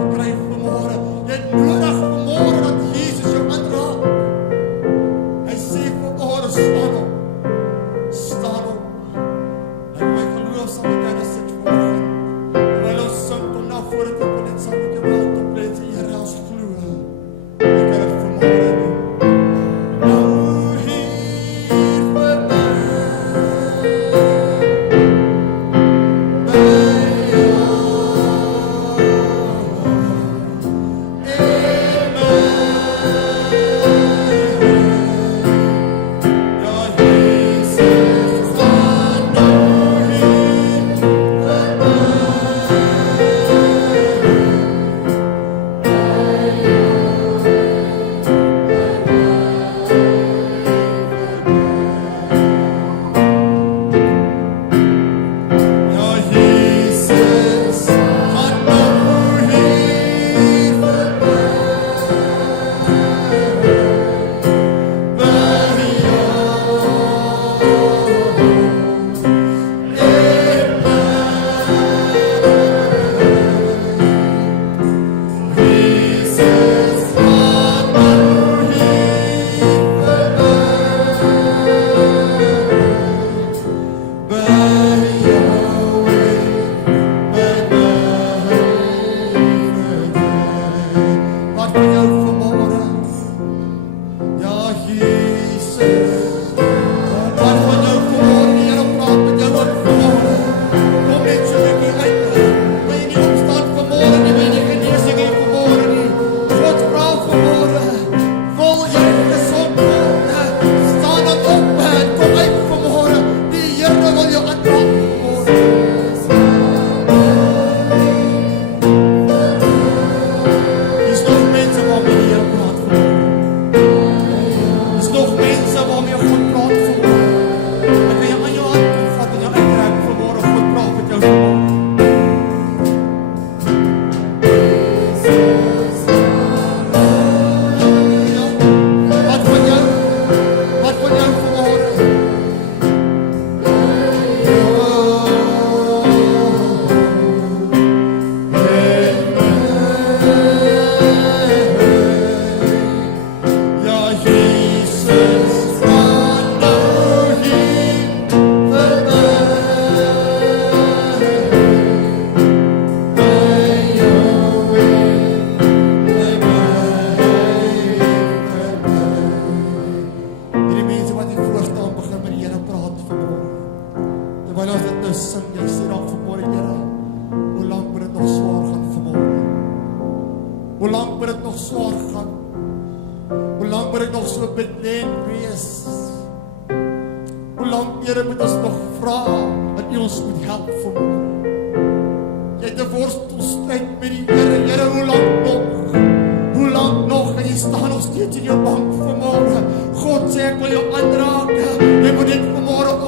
om Terwyl ons dit nou sing, jy sê dan vanmôre, Here, hoe lank moet dit nog swaar gaan vanmôre? Hoe lank moet dit nog swaar gaan? Hoe lank moet ek nog so bedend wees? Hoe lank, Here, moet ons nog vra dat U ons moet help vanmôre? Jy het 'n worstelstryd met die Here, Here, hoe lank nog? Hoe lank nog? En jy staan nog steeds in jou bank vanmôre. God sê, ek wil jou aanraak. Jy moet net vanmôre